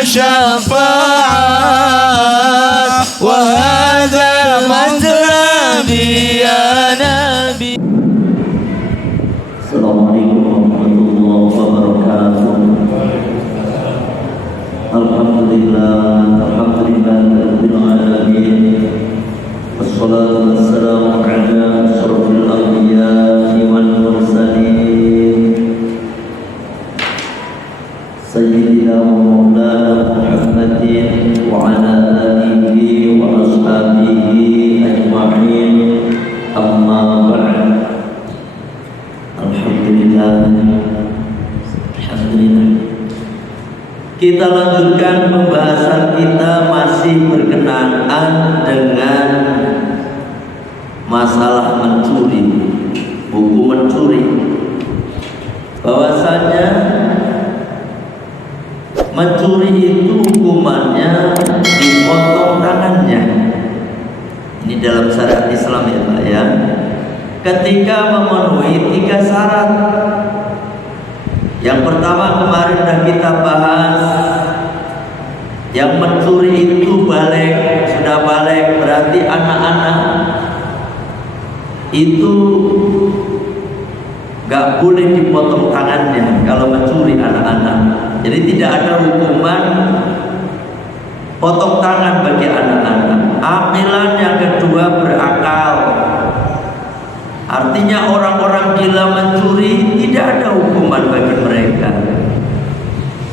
الشفاعات وهذا مطلبي يا نبي. السلام عليكم ورحمة الله وبركاته. Alhamdulillah rabbil alamin. Wassalatu wassalamu ala asyrafil anbiya'i wal mursalin Sayyidina wa maulana Muhammadin wa ala alihi wa ashabihi ajma'in. Amma ba'd. Alhamdulillah. Kita lanjutkan pembahasan kita, masih berkenaan dengan masalah mencuri, hukum mencuri. Bahwasanya mencuri itu hukumannya dipotong tangannya. Ini dalam syariat Islam ya Pak ya. Ketika memenuhi 3 syarat. Yang pertama kemarin sudah kita bahas, yang mencuri itu balik, sudah balik berarti anak-anak itu gak boleh dipotong tangannya kalau mencuri anak-anak. Jadi tidak ada hukuman potong tangan bagi anak-anak. Aqilan yang kedua berakal. Artinya orang-orang gila mencuri tidak ada hukuman bagi mereka.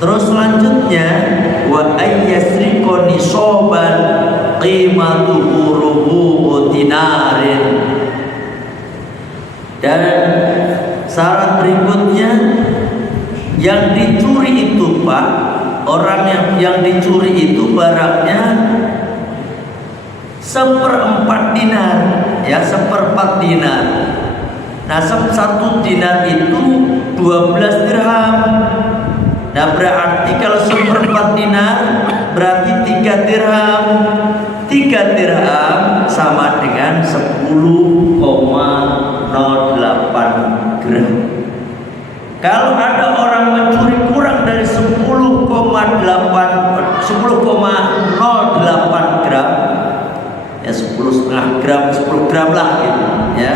Terus selanjutnya wa ayyasriqu nisaban qimatuhu rubu'u dinarin. Dan syarat berikutnya yang dicuri itu Pak, orang yang dicuri itu barangnya 1/4 dinar, ya 1/4 dinar. Nah 1 dinar itu 12 dirham. Nah berarti kalau 1/4 dinar berarti 3 dirham. 3 dirham sama dengan 10,08 gram. Kalau ada orang mencuri kurang dari 10,08 gram, ya 10,5 gram, 10 gram lah gitu ya,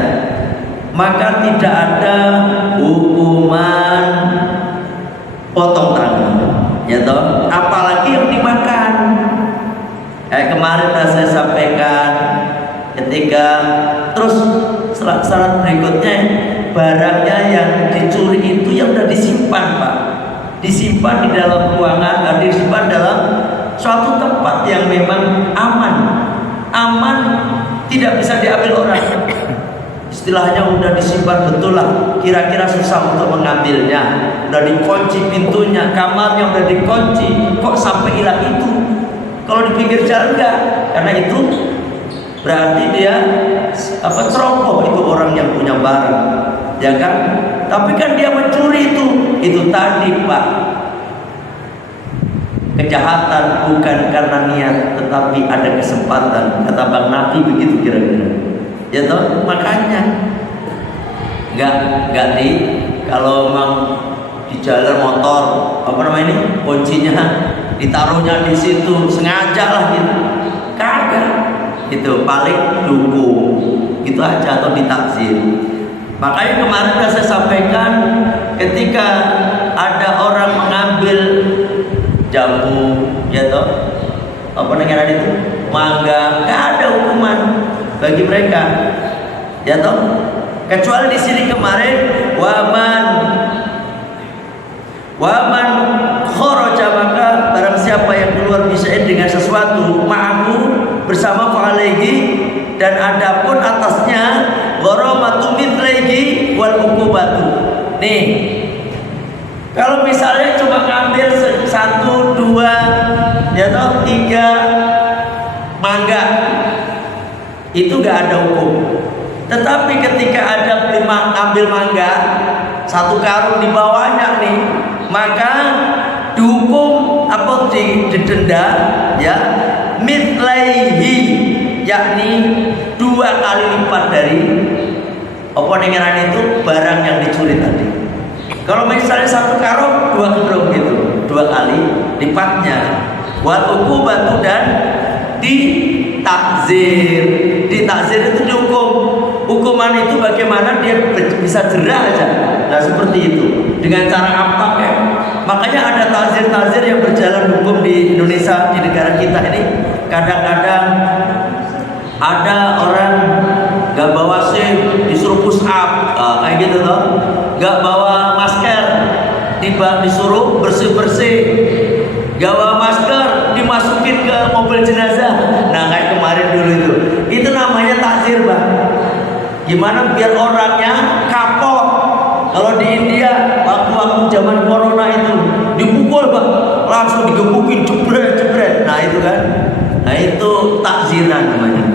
maka tidak ada hukuman potong tangan ya toh, apalagi yang dimakan. Kemarin sudah saya sampaikan ketika terus syarat berikutnya barangnya yang dicuri itu yang sudah disimpan Pak, disimpan di dalam ruangan, disimpan dalam suatu tempat yang memang aman, tidak bisa diambil orang. Istilahnya udah disimpan betul lah, kira-kira susah untuk mengambilnya. Udah dikunci pintunya, kamarnya udah dikunci, kok sampai hilang itu? Kalau di pinggir jalan enggak, karena itu berarti dia ceroboh itu orang yang punya barang, ya kan? Tapi kan dia mencuri itu tadi Pak. Kejahatan bukan karena niat, tetapi ada kesempatan. Kata Bang Nabi begitu kira-kira. Ya toh, makanya nggak kalau memang di jalan motor kuncinya ditaruhnya di situ sengaja lah gitu. Kagak. Itu paling dukung. Gitu aja atau ditaksir. Makanya kemarin saya sampaikan ketika ada orang mengambil jambu, ya toh, itu mangga, nggak ada hukuman bagi mereka, ya toh, kecuali di sini kemarin waman kharaja, maka barang siapa yang keluar bisa dengan sesuatu ma'ahu bersama fa'alaihi, dan adapun atasnya gharamatu mithlaihi wal uqubatu. Nih, kalau misalnya cuma ngambil 1, 2, ya toh 3 mangga, itu nggak ada hukum. Tetapi ketika ada ambil mangga 1 karung di bawahnya nih, maka dihukum apa didenda ya mithlaihi, yakni 2 kali lipat dari apa dengaran itu barang yang dicuri tadi. Kalau misalnya 1 karung 2 karung gitu, 2 kali lipatnya. Wal uqubatu dan ditakzir. Ditakzir itu dihukum. Hukuman itu bagaimana dia bisa jerah aja. Nah seperti itu. Dengan cara apa ya? Makanya ada takzir-takzir yang berjalan hukum di Indonesia, di negara kita ini. Kadang-kadang ada orang gak bawa SIM disuruh push up, kayak gitu loh. Gak bawa masker disuruh bersih-bersih. Gak bawa masker dimasukin ke mobil jenazah. Nah kayak kemarin dulu itu namanya takzir, Bang. Gimana biar orangnya kapok. Kalau di India waktu zaman corona itu dipukul, Bang, langsung digebukin jebret. Nah itu kan, nah itu takziran namanya.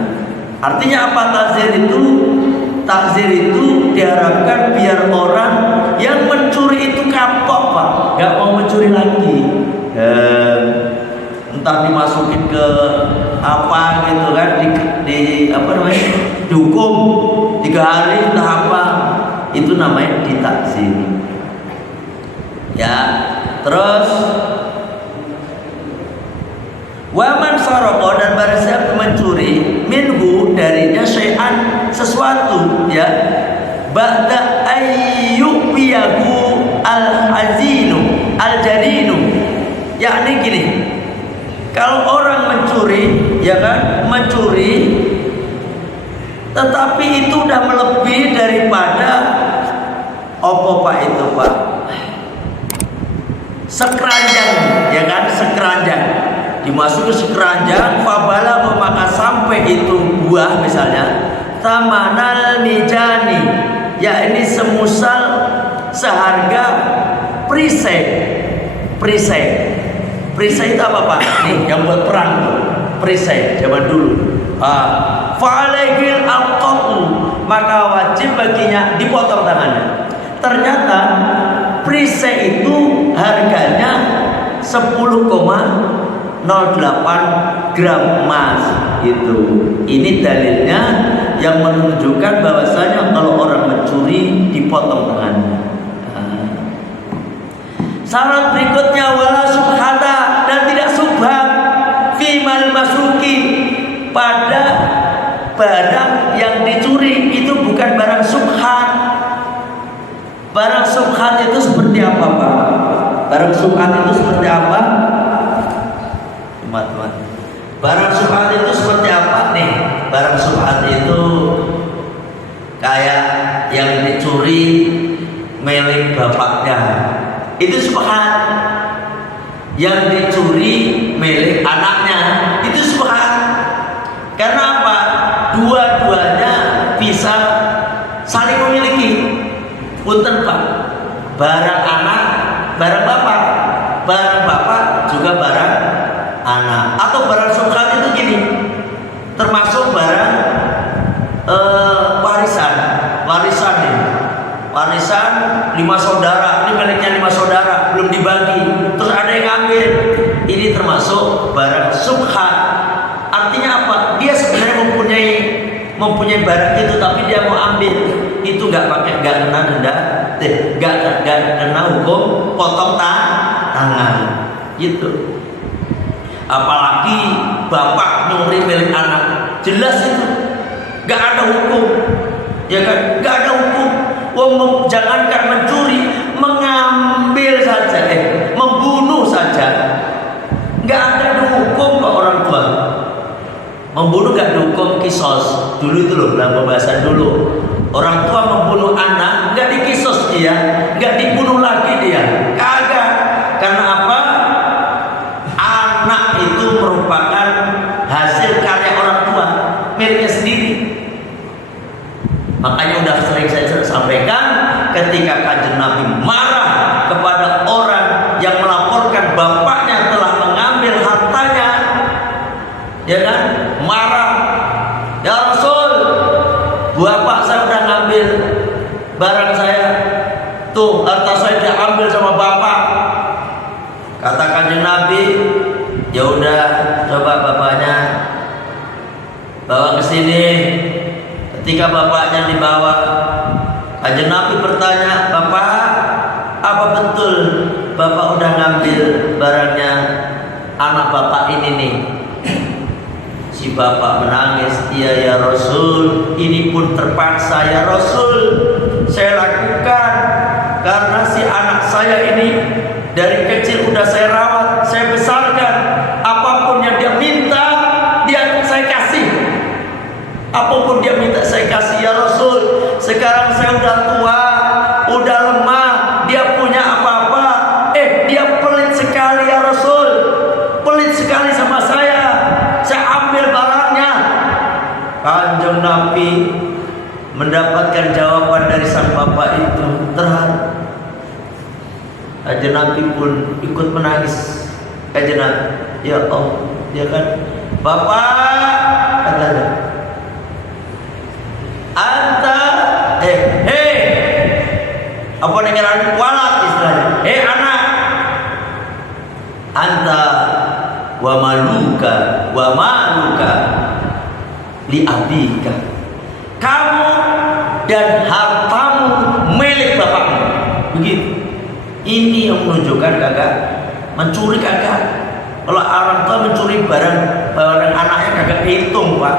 Artinya apa takzir itu? Takzir itu diharapkan biar orang yang mencuri itu kapok, Pak, nggak mau mencuri lagi. Entah dimasukin ke apa gitu kan, di apa namanya, dihukum 3 hari entah apa, itu namanya ditakzir. Ya, terus waman saroko, dan barang siapa mencuri minhu darinya syai'an sesuatu, ya, ba'da ayyubiyahu al-hazinu al-jarinu, yakni gini, kalau orang mencuri, ya kan, mencuri tetapi itu udah melebihi daripada opo Pak itu, Pak, sekeranjang, ya kan, sekeranjang, dimasukin sekeranjang, fabala, maka sampai itu buah misalnya tamanal mijani, ya ini semusal seharga perisai. Perisai itu apa, Pak? Nih yang buat perang tuh, perisai zaman dulu. Fa'alaihil alqatu, maka wajib baginya dipotong tangannya. Ternyata perisai itu harganya 10,08 gram emas itu. Ini dalilnya yang menunjukkan bahwasanya kalau orang mencuri dipotong tangannya. Syarat berikutnya wala subhata, dan tidak subhat fi mal masuki, pada barang yang dicuri itu bukan barang subhat. Barang subhat itu seperti apa, Pak? Barang subhat itu seperti apa? Teman-teman, barang subhat itu seperti apa nih? Barang subhat itu kayak yang dicuri milik bapaknya, itu subhat. Yang dicuri milik anaknya, itu subhat. Karena apa? Dua-duanya bisa saling memiliki. Punten, Pak, barang anak barang bapak, barang bapak juga barang anak. Atau barang subhat itu gini, termasuk barang warisan ini. Warisan 5 saudara, ini miliknya 5 saudara, belum dibagi, terus ada yang ngambil, ini termasuk barang subhat. Artinya apa? Dia sebenarnya mempunyai barang itu, tapi dia mau ambil, itu nggak kena denda, nggak kena hukum potong tangan, gitu. Apalagi bapak nyuri milik anak, jelas itu nggak ada hukum, ya kan? Nggak ada hukum. Jangankan mencuri, mengambil saja, membunuh saja, nggak ada hukum ke orang tua. Membunuh nggak dihukum kisos. Dulu itu loh, dalam pembahasan dulu, orang tua membunuh anak nggak dikisos dia, nggak dibunuh lagi dia, kagak. Karena apa? Anak itu merupakan hasil karya orang tua, miliknya sendiri. Makanya udah sering saya sampaikan, ketika Kanjeng Nabi marah kepada orang yang melaporkan bapaknya telah mengambil hartanya, ya kan, marah, ya Rasul, bapak saya udah ngambil barang saya, tuh harta saya diambil sama bapak. Kata Kanjeng Nabi, ya udah, coba bapaknya bawa ke sini. Ketika bapaknya dibawa, Kanjeng Nabi bertanya, "Bapak, apa betul bapak udah ngambil barangnya anak bapak ini nih. Si bapak menangis, iya ya Rasul, ini pun terpaksa ya Rasul, saya lakukan karena si anak saya ini dari kecil udah saya rawat, saya besarkan, apapun yang dia minta, saya kasih. Apapun dia minta saya kasih ya Rasul. Sekarang saya udah tua, udah lemah, dia punya apa-apa, dia pelit sekali ya Rasul, pelit sekali sama saya ambil barangnya. Kanjeng Nabi mendapatkan jawaban dari sang bapak itu terharu. Kanjeng Nabi pun ikut menangis. Kanjeng Nabi, ya Allah, dia kan bapak katanya, anta apa nengeran walat istilahnya, anak, anta wa maluka li abika, kamu dan hartamu milik bapakmu. Begitu. Ini yang menunjukkan kagak mencuri kagak. Kalau orang tua mencuri barang anaknya kagak dihitung, Pak.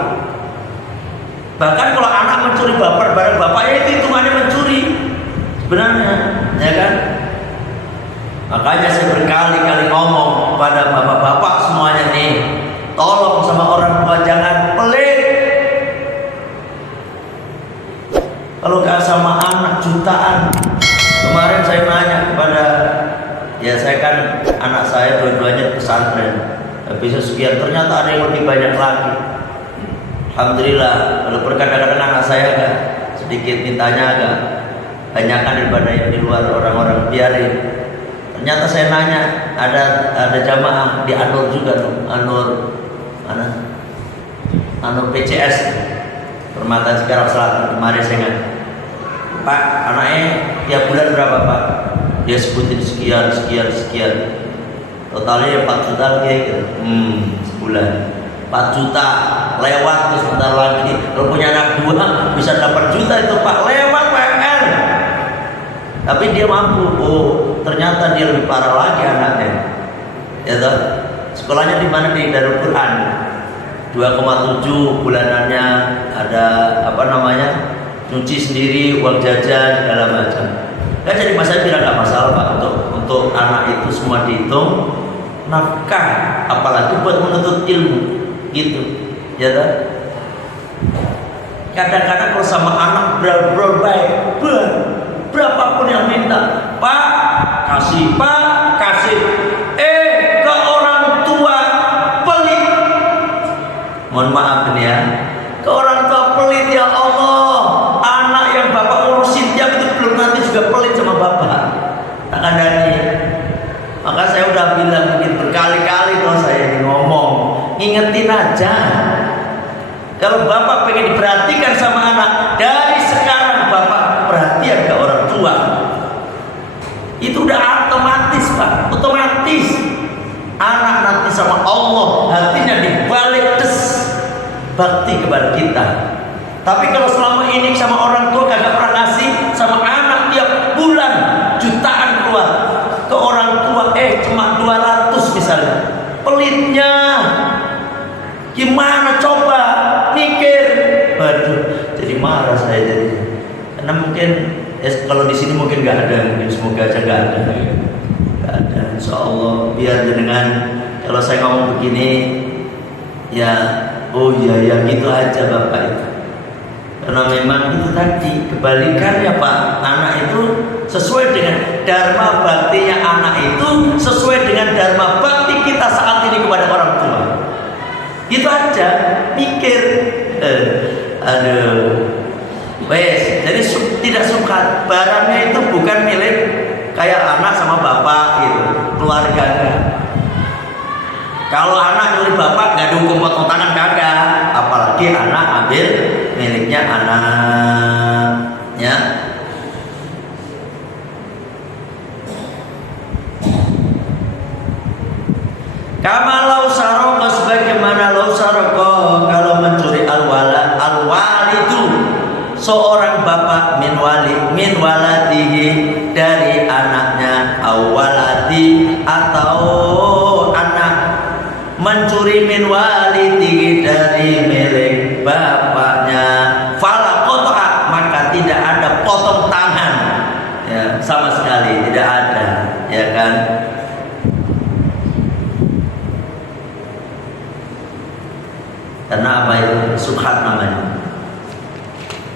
Bahkan kalau anak mencuri barang bapaknya itu hitungannya mencuri sebenarnya, ya kan? Makanya saya berkali-kali ngomong kepada bapak-bapak semuanya nih, tolong sama orang tua jangan pelit. Kalau gak sama anak jutaan. Kemarin saya nanya kepada, ya saya kan anak saya dua-duanya pesantren, bisa sekian, ternyata ada yang lebih banyak lagi. Alhamdulillah, walaupun kadang-kadang anak saya agak sedikit mintanya agak banyakan daripada yang di luar orang-orang, biarin. Ternyata saya nanya, ada jamaah di Anur juga tuh, Anur PCS, Permata Cikarang Selatan. Kemarin saya nanya, Pak, anaknya tiap bulan berapa Pak? Dia sebutin sekian. Totalnya 4 juta kayak gitu. Sebulan 4 juta lewat, terus sebentar lagi kalau punya anak 2 bisa 8 juta itu Pak, lewat PMR. Tapi dia mampu. Oh, ternyata dia lebih parah lagi anaknya. Ya toh? Sekolahnya di mana? Di Darul Quran. 2,7 bulanannya, ada cuci sendiri, uang jajan, segala macam. Kan jadi saya bilang nggak masalah Pak, untuk anak itu semua dihitung, nafkah, apalagi buat menuntut ilmu, gitu, ya kan? Kadang-kadang kalau sama anak berbaik, berapapun yang minta, Pak kasih, ke orang tua pelit, mohon maaf ini ya, ke orang tua pelit ya Allah. Anak yang bapak urusin dia itu belum nanti juga pelit sama bapak, tak kandani. Maka saya udah bilang mungkin berkali-kali kalau saya ngomong, ingetin aja. Kalau bapak pengen diperhatikan sama anak, dari sekarang bapak perhatian ke orang tua. Itu udah otomatis Pak, otomatis. Anak nanti sama Allah hatinya dibalik bakti kepada kita. Tapi kalau selama ini sama orang tua kagak pernah ngasih, sama anak tiap bulan jutaan keluar, ke orang tua cuma 200 misalnya, pelitnya gimana coba, mikir, waduh, jadi marah saya jadi. Karena mungkin kalau di sini mungkin nggak ada, mungkin semoga aja nggak ada. Insya Allah biar dengan kalau saya ngomong begini ya, oh iya gitu aja bapak itu. Karena memang itu tadi kebalikannya Pak, anak itu sesuai dengan dharma baktinya anak itu sesuai dengan dharma bakti kita saat ini kepada orang tua. Itu aja, mikir. Jadi tidak suka barangnya itu bukan milik kayak anak sama bapak gitu, keluarganya. Kalau anak nyuri bapak nggak dihukum potong tangan kagak, apalagi anak ambil miliknya anak, ya. Kama lau saroko, sebagaimana lau saroko kalau mencuri al-walidu seorang bapak min waladihi dari anaknya, awaladi atau anak mencuri min walidihi dari milik bapaknya, fala qata'a, maka tidak ada potong tangan, ya, sama sekali tidak ada, ya kan. Karena apa itu? Subhat namanya.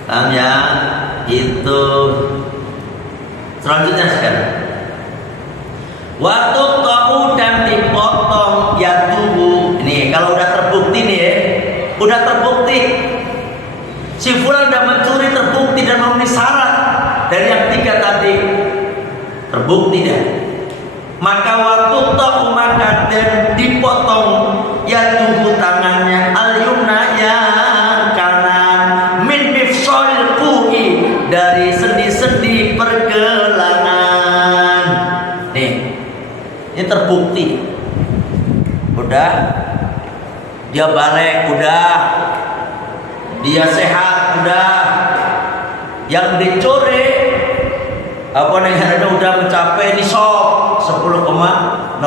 Paham ya? Itu selanjutnya sekarang. Waktu kau dan dipotong ya tubuh. Ini kalau udah terbukti nih ya, udah terbukti si fulan udah mencuri, terbukti dan memenuhi syarat dari yang 3 tadi, terbukti dah. Maka waktu tahu maka dan dipotong ya tubuh tangannya al-yumna yang kanan min mifsal kuhi dari sendi-sendi pergelangan. Nih, ini terbukti. Udah, dia balik, udah, dia sehat, udah. Yang dicuri apa namanya udah mencapai nisab 10,08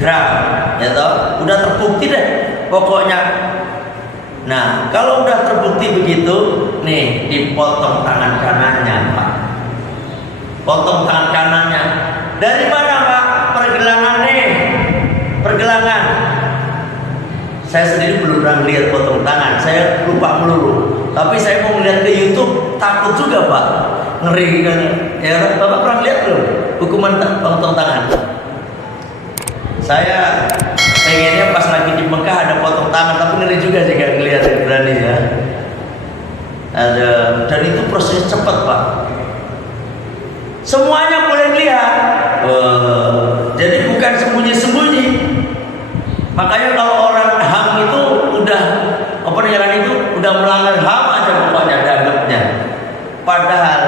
gram, ya toh, udah terbukti deh pokoknya. Nah, kalau udah terbukti begitu, nih dipotong tangan kanannya, Pak. Potong tangan kanannya. Dari mana, Pak? Pergelangan nih, pergelangan. Saya sendiri belum pernah lihat potong tangan, saya lupa melulu. Tapi saya mau melihat ke YouTube, takut juga, Pak. Ngeri kan? Ya, Bapak pernah lihat belum hukuman potong tangan? Saya pengennya pas lagi di Mekah ada potong tangan, tapi ngeri juga sih gak ngeliat, berani ya. Ada, dan itu proses cepat, Pak. Semuanya boleh lihat. Jadi bukan sembunyi-sembunyi. Makanya kalau orang HAM itu udah apa namanya itu udah melanggar HAM aja pokoknya dianggapnya. Padahal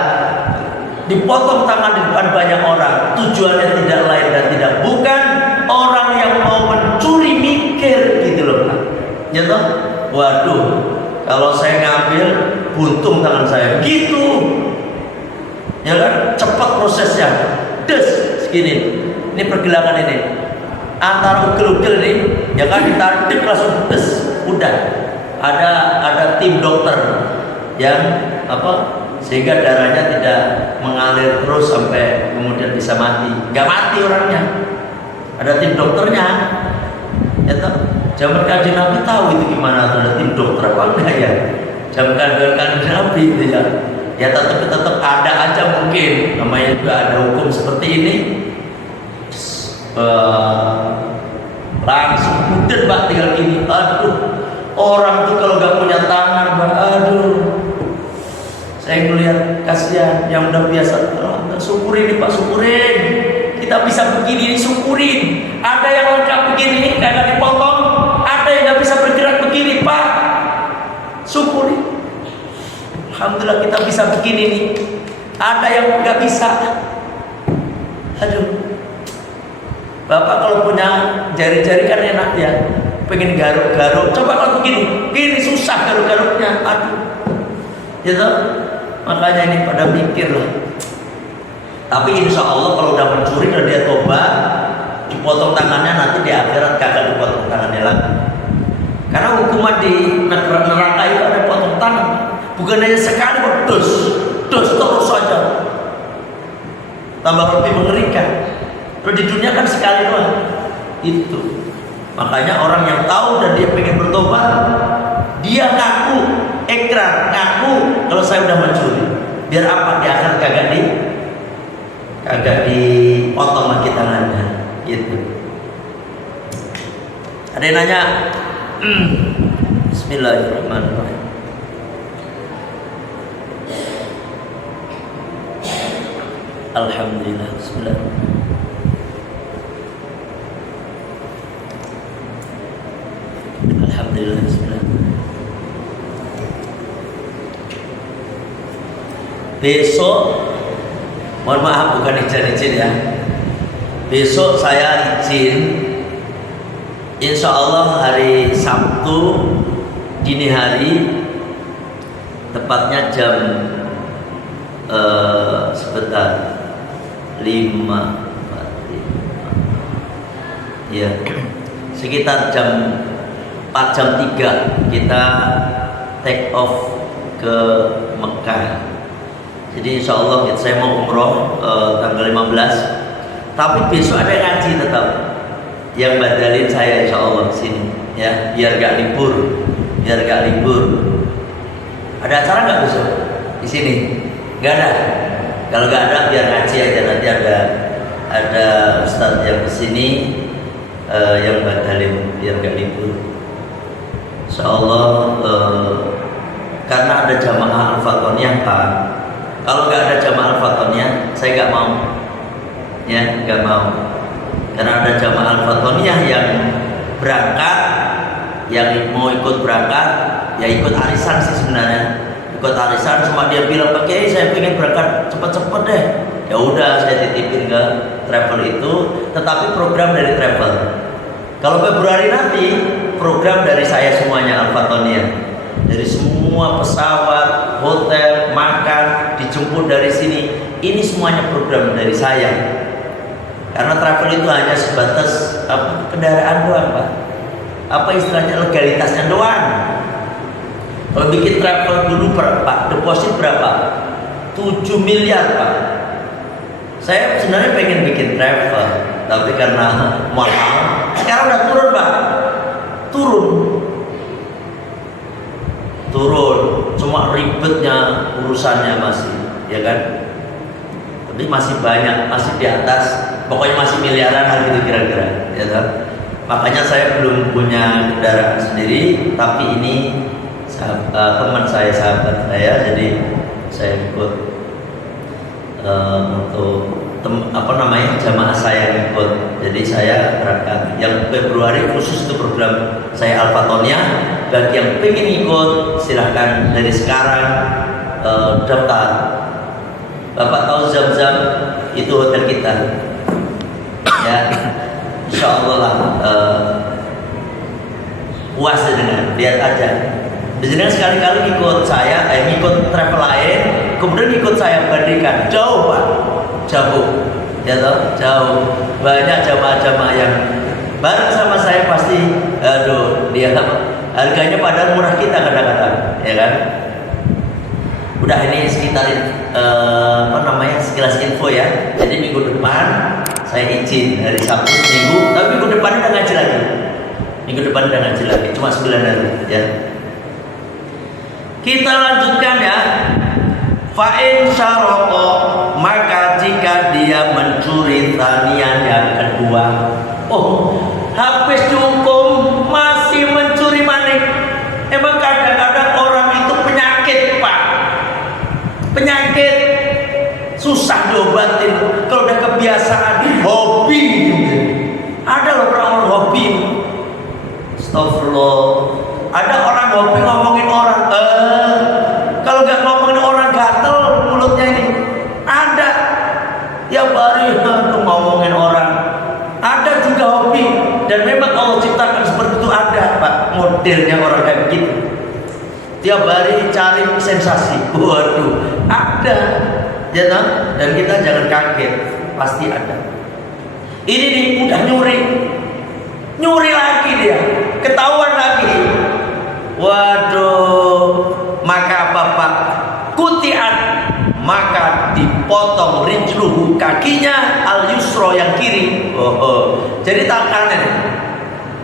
dipotong tangan di depan banyak orang, tujuannya tidak lain dan tidak bukan orang yang mau mencuri mikir gitu loh, Pak. Ya toh? Waduh, kalau saya ngambil buntung tangan saya gitu. Ya kan, cepat prosesnya. Des segini. Ini pergelangan ini. Antara ugel-ugel ini, ya kan, ditarik langsung des, udah. Ada tim dokter yang apa? Sehingga darahnya tidak mengalir terus sampai kemudian bisa mati. Gak mati orangnya. Ada tim dokternya. Ya toh, zaman Kanjeng Nabi tahu itu gimana tuh, ada tim dokter apa enggak ya? Zaman Kanjeng Nabi itu ya. Ya tetap ada aja mungkin. Namanya juga ada hukum seperti ini. Langsung udah, Pak, tinggal gini. Aduh, orang tuh kalau gak punya tangan, Pak, aduh. Saya ngeliat kasihan yang udah biasa. Syukurin nih, Pak, syukurin. Kita bisa begini, syukurin. Ada yang lengkap begini, kagak dipotong. Ada yang gak bisa bergerak begini, Pak. Syukurin. Alhamdulillah kita bisa begini nih. Ada yang gak bisa. Aduh. Bapak kalau punya jari-jari kan enak ya. Pengen garuk-garuk. Coba kalau begini, gini susah garuk-garuknya. Aduh. Gitu. Makanya ini pada mikir lah. Tapi insya Allah kalau udah mencuri dan dia tobat, dipotong tangannya, nanti di akhirat kagak dipotong tangannya lagi. Karena hukuman di neraka itu ada potong tangan. Bukan hanya sekali, dos terus saja. Tambah lebih mengerikan. Kalau di dunia kan sekali doang. Itu. Makanya orang yang tahu dan dia pengen bertobat, dia ngaku, ikrar, ngaku kalau saya udah mencuri. Biar apa? Di akhirat kagak dipotong lagi tangannya. Gitu. Ada yang nanya? Bismillahirrahmanirrahim. Alhamdulillah. Bismillahirrahmanirrahim. Alhamdulillah. Bismillahirrahmanirrahim. Besok, mohon maaf bukan izin ya. Besok saya izin, insya Allah hari Sabtu dini hari tepatnya jam sebentar 5 ya, sekitar jam 4 jam 3 kita take off ke Mekah. Jadi insya Allah saya mau umroh tanggal 15, tapi besok ada ngaji tetap yang badalin saya insya Allah di sini ya, biar gak libur, Ada acara nggak besok di sini? Nggak ada. Kalau nggak ada biar ngaji aja, nanti ada ustadz yang di sini yang badalin biar nggak libur. Insya Allah karena ada jamaah Al-Fatoniyah Pak. Kalau nggak ada jamaah Al-Fatoniyah saya nggak mau, ya nggak mau. Karena ada jamaah Al-Fatoniyah yang berangkat, yang mau ikut berangkat, ya ikut arisan sih sebenarnya. Ikut arisan, cuma dia bilang Pak Kiai saya pengen berangkat cepet-cepet deh. Ya udah saya titipin ke travel itu, tetapi program dari travel. Kalau Februari nanti program dari saya semuanya Al-Fatoniyah. Dari semua pesawat, hotel, makan, dijemput dari sini. Ini semuanya program dari saya. Karena travel itu hanya sebatas kendaraan doang Pak. Apa istilahnya, legalitasnya doang. Kalau bikin travel dulu berapa? Deposit berapa? 7 miliar Pak. Saya sebenarnya pengen bikin travel, tapi karena mahal. Sekarang udah turun Pak. Turun. Cuma ribetnya urusannya masih, ya kan? Tapi masih banyak, masih di atas. Pokoknya masih miliaran lah gitu kira-kira, ya kan? Makanya saya belum punya kendaraan sendiri, tapi ini teman saya, sahabat saya, jadi saya ikut untuk jamaah saya ikut. Jadi saya berangkat. Yang Februari khusus itu program saya Al-Fatoniyah. Bagi yang pengen ikut silahkan dari sekarang daftar. Bapak tahu Zam-Zam itu hotel kita, ya. Insya Allah lah puas dengan lihat aja. Biasanya sekali-kali ikut saya, ikut travel lain, kemudian ikut saya bandingkan, jauh Pak, jauh, ya toh, jauh. Banyak jamaah-jamaah yang bareng sama saya pasti, dia harganya padahal murah kita kadang-kadang, ya kan? Udah ini sekitar sekilas info ya. Jadi minggu depan saya izin hari Sabtu Minggu, tapi minggu depan udah ngaji lagi. Cuma 9 hari ya. Kita lanjutkan ya. Fa'in syaroko, maka jika dia mencuri tanian yang kedua, habis dihukum masih mencuri manik. Emang kadang-kadang orang itu penyakit Pak, penyakit susah diobatin. Kalau udah kebiasaan hobi, ada loh orang hobi. Astagfirullah. Ada orang hobi ngomongin orang. Kalau nggak ngomongin orang gatel mulutnya ini. Ada. Tiap hari ngomongin orang. Ada juga hobi. Dan memang Allah ciptakan seperti itu, ada Pak. Modelnya orang kayak begitu. Tiap hari cari sensasi. Waduh, ada. Ya kan? Dan kita jangan kaget. Pasti ada. Ini nih udah nyuri lagi dia. Ketahuan lagi. Waduh, maka apa Pak? Kutiat, maka dipotong rijluhu, kakinya, al yusro yang kiri. Jadi tangan kanan.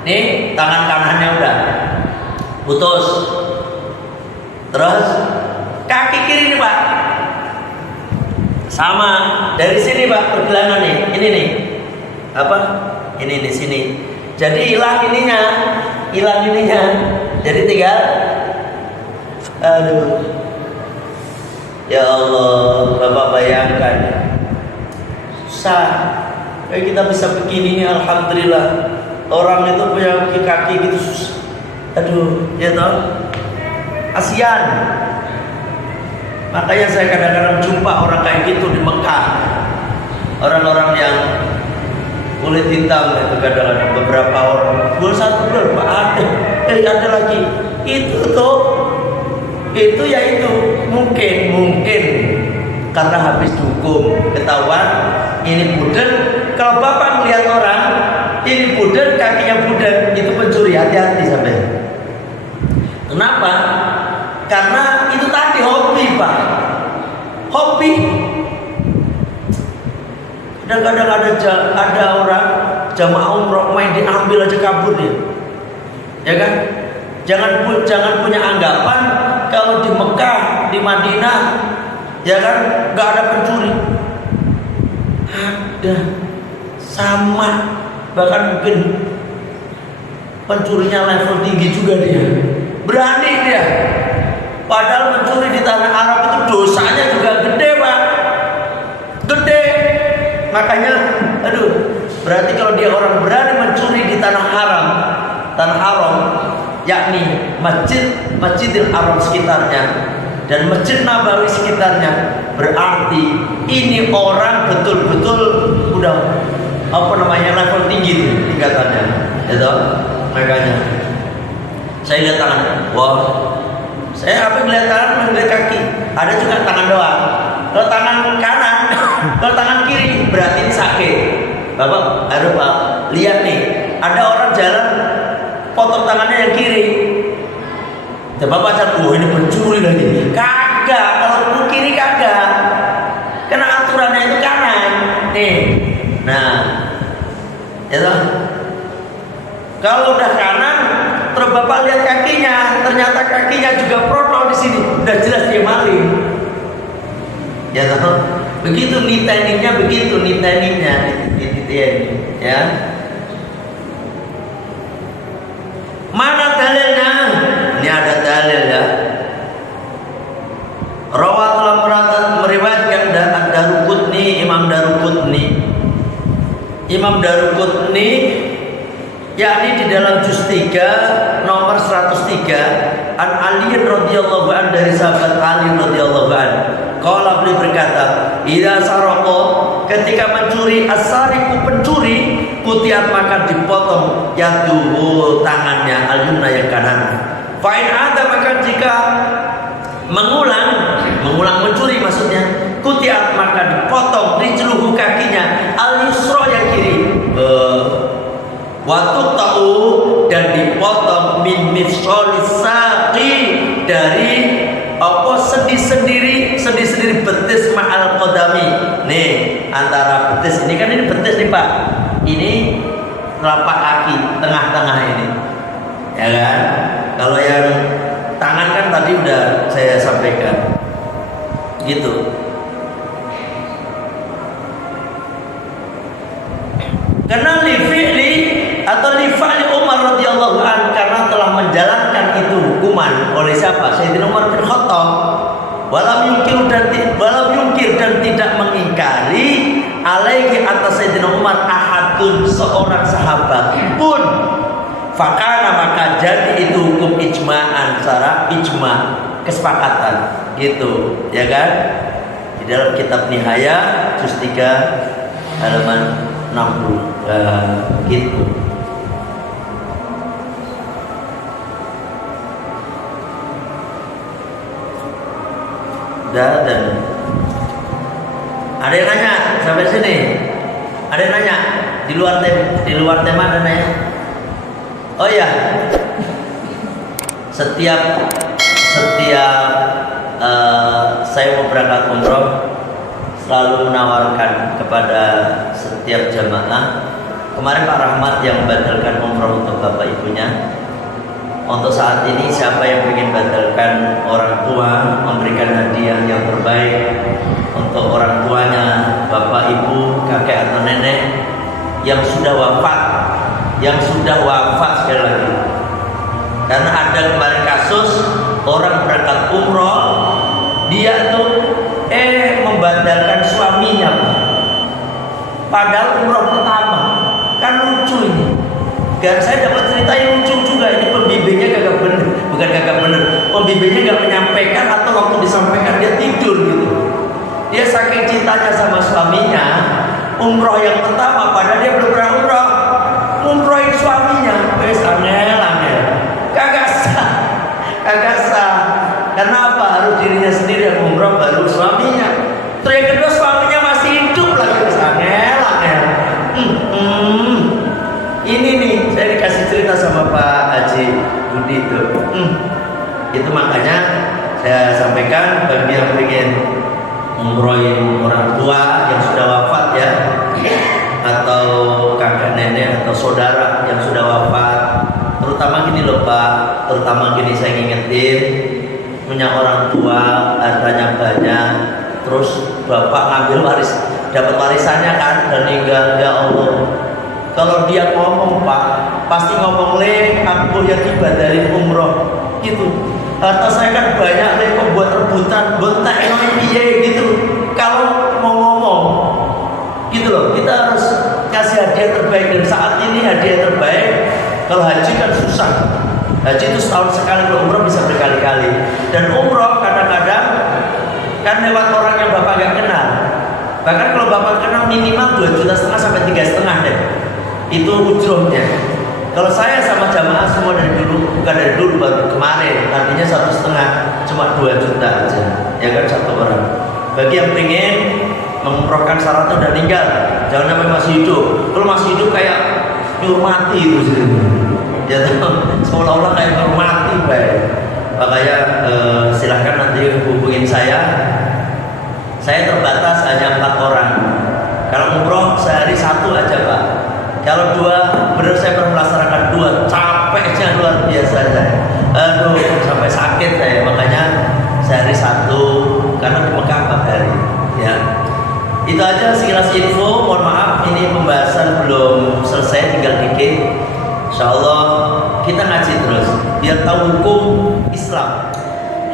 Nih, tangan kanannya udah putus. Terus kaki kiri nih Pak. Sama dari sini Pak, pergelangan nih. Ini nih. Ini di sini. Jadi hilang ininya. Jadi tinggal, ya Allah, Bapak bayangkan, susah. Kayak kita bisa begini nih, alhamdulillah. Orang itu punya kaki gitu susah. Ya toh, kasihan. Makanya saya kadang-kadang jumpa orang kayak gitu di Mekah. Orang-orang yang kulit hitam itu kadang-kadang beberapa orang. Satu Pak ada. Ada lagi. Itu tuh itu yaitu mungkin karena habis dihukum ketahuan ini budel. Kalau bapak melihat orang ini budel, kakinya budel, itu pencuri, hati-hati sampai. Kenapa? Karena itu tadi hobi pak, hobi. Kadang-kadang ada orang jamaah umroh main diambil aja kabur dia, ya kan? Jangan punya anggapan kalau di Mekah, di Madinah, ya kan, nggak ada pencuri. Ada, sama, bahkan mungkin pencurinya level tinggi juga dia. Berani dia. Padahal mencuri di tanah Arab itu dosanya juga gede pak, gede. Makanya, berarti kalau dia orang berani mencuri di tanah haram, yakni Masjidil Haram sekitarnya dan Masjid Nabawi sekitarnya, berarti ini orang betul-betul udah level tinggi tingkatannya, gitu. Makanya saya lihat tangan, wah, saya ngeliat tangan, ngeliat kaki, ada juga tangan doang. Kalau tangan kanan, kalau tangan kiri, berarti ini sakit. Bapak, pak, lihat nih, ada orang jalan potong tangannya yang kiri. Dan bapak cakap, ini pencuri lagi. Kagak, kalau kiri kagak. Karena aturannya itu kanan. Nih, nah, ya toh? Kalau udah kanan, terus bapak lihat kakinya, ternyata kakinya juga protol di sini. Udah jelas dia maling. Ya toh? Begitu niteninya, ya. Mana dalilnya? Ini ada dalil ya. Rawat telah meriwayatkan Ad-Daruqutni, Imam Daruqutni, yakni di dalam juz 3 nomor 103, an Ali radhiyallahu an, dari sahabat Ali radhiyallahu an. Qala, beliau berkata, idza saraqa, ketika mencuri, as-sariqu, pencuri, kutiat, maka dipotong yaduhu, tangannya, al-yumna, yang kanan. Fa in ada, maka jika mengulang mencuri maksudnya, kutiat, maka dipotong rijluhu, kakinya, al-yusra, yang kiri. Waktu tahu, dan dipotong min mifsolis saqi, dari sendi-sendi betis ma'al qadami. Nih, antara betis ini kan, ini betis nih pak, ini telapak kaki tengah-tengah ini, ya kan? Kalau yang tangan kan tadi udah saya sampaikan, gitu. Karena li fa'li Umar radhiyallahu an, karena telah menjalankan itu hukuman oleh siapa? Sayyidina Umar bin Khattab. Walam yungkir, dan tidak mengingkari alaihi, atas Sayyidina Umar, ahadun, seorang sahabat pun. Fakana, maka jadi itu hukum ijma'an, secara ijma', kesepakatan, gitu, ya kan? Di dalam kitab Nihaya juz 3 halaman 60, gitu. Dan ada yang nanya sampai sini, ada yang nanya di luar tema ada nanya. Oh ya, setiap saya mau berangkat umroh, selalu menawarkan kepada setiap jamaah. Kemarin Pak Rahmat yang membatalkan umroh untuk bapak ibunya. Untuk saat ini, siapa yang ingin batalkan orang tua, memberikan hadiah yang terbaik untuk orang tuanya, bapak ibu, kakek atau nenek yang sudah wafat sekali lagi. Karena ada kemarin kasus orang berangkat umroh, dia tuh membatalkan suaminya, padahal umroh pertama. Kan lucu ini. Dan saya dapat cerita yang lucu juga. Ini pembimbingnya kagak bener, bukan kagak bener, pembimbingnya gak menyampaikan, atau waktu disampaikan dia tidur gitu. Dia saking cintanya sama suaminya, umroh yang pertama, padahal dia belum pernah umrohin suaminya. Angel, kagak sah. Karena apa harus dirinya sendiri yang umroh baru suaminya. Terus yang kedua suaminya masih hidup lagi angel. Ini nih saya dikasih cerita sama Pak Haji Budi itu. Itu makanya saya sampaikan bagi yang ingin umrohin orang tua yang sudah wafat ya, atau kakak nenek atau saudara yang sudah wafat, terutama gini loh Pak, terutama gini saya ngingetin, punya orang tua hartanya banyak, terus bapak ngambil waris, dapat warisannya kan dan meninggal, ya Allah. Kalau dia ngomong Pak, pasti ngomong aku ya tiba dari umroh gitu. Harta saya kan banyak membuat rebutan, gontak piye gitu. Kalau mau ngomong gitu loh, kita harus kasih hadiah terbaik, dan saat ini hadiah terbaik. Kalau haji kan susah, haji itu setahun sekali, kalau umroh bisa berkali-kali. Dan umroh kadang-kadang kan lewat orang yang bapak gak kenal. Bahkan kalau bapak kenal minimal 2,5 juta sampai 3,5 deh, itu ujungnya. Kalau saya sama jamaah semua dari dulu, bukan dari dulu, baru kemarin, artinya 1,5, cuma 2 juta aja, ya kan satu orang. Bagi yang pengen mengumrohkan syaratnya udah meninggal, jangan sampai masih hidup. Kalau masih hidup kayak nyurmati itu sih, ya seolah-olah kayak nyurmati baik. Makanya silahkan nanti hubungin saya terbatas hanya 4 orang. Kalau umroh sehari 1 aja Pak. Kalau 2, benar saya pernah melaksanakan 2, capeknya luar biasa saya. Aduh, sampai sakit saya. Makanya sehari 1, karena di Mekah 4 hari. Ya, itu aja sekilas info. Mohon maaf, ini pembahasan belum selesai, tinggal dikit. Insyaallah kita ngaji terus, biar tahu hukum Islam.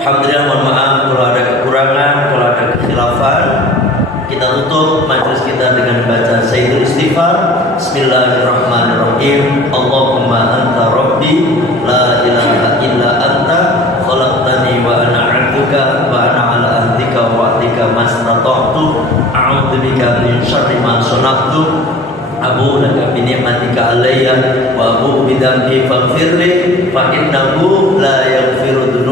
Alhamdulillah, mohon maaf kalau ada kekurangan, kalau ada kekhilafan. Kita tutup majelis kita dengan baca Sayyidul Istighfar. Bismillahirrahmanirrahim. Allahumma anta rabbi la ilaha illa anta khalaqtani wa ana 'abduka wa ana 'ala ahdika wa wa'dika mastata'tu a'udzu bika min syarri ma sana'tu abu laka bi ni'matika alayya wa abu bi dhanbi faghfirli fa innahu la yaghfiru